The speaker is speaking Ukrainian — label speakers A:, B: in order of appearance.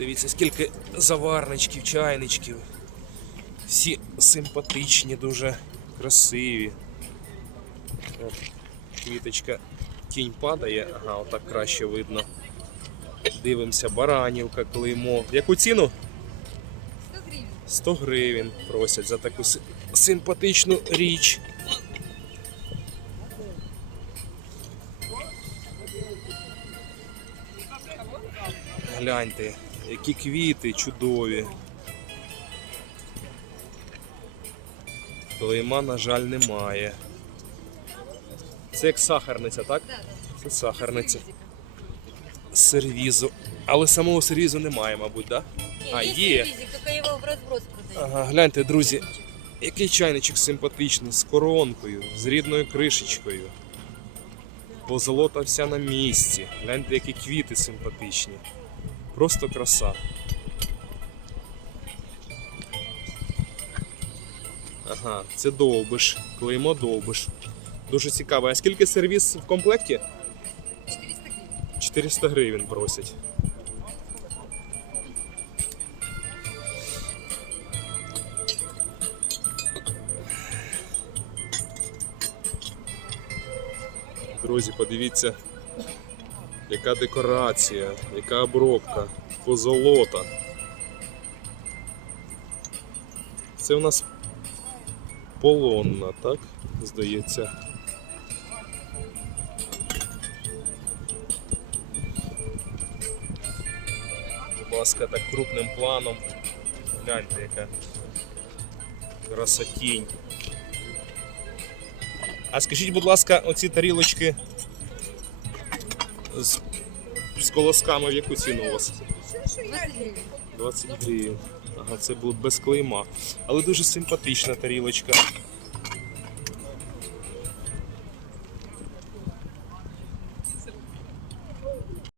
A: Дивіться, скільки заварничків, чайничків. Всі симпатичні, дуже красиві. От, квіточка, тінь падає, ага, отак краще видно. Дивимося, баранівка, клеймо. Яку ціну?
B: 100 гривен.
A: 100 гривень просять за таку симпатичну річ. Гляньте, які квіти чудові. Клейма, на жаль, немає. Це як сахарниця, так? Це сахарниця. Сервізу. Але самого сервізу немає, мабуть, так? Да? А,
B: сервизик, только его в продают.
A: Ага, гляньте, друзі, який чайничок симпатичний, з коронкою, з рідною кришечкою. Позолота вся на місці. Гляньте, які квіти симпатичні. Просто краса. Ага, це довбиш. Клеймо довбиш. Дуже цікаво. А скільки сервіс в комплекті?
B: 400 гривен.
A: 400 гривень просять. Друзі, подивіться, яка декорація, яка обробка, позолота. Це у нас полонна, так? Здається. Будь ласка, так крупним планом. Гляньте, яка красотінь. А скажіть, будь ласка, оці тарілочки з, з колосками в яку ціну у вас? 20 гривень. Ага, це було без клейма. Але дуже симпатична тарілочка.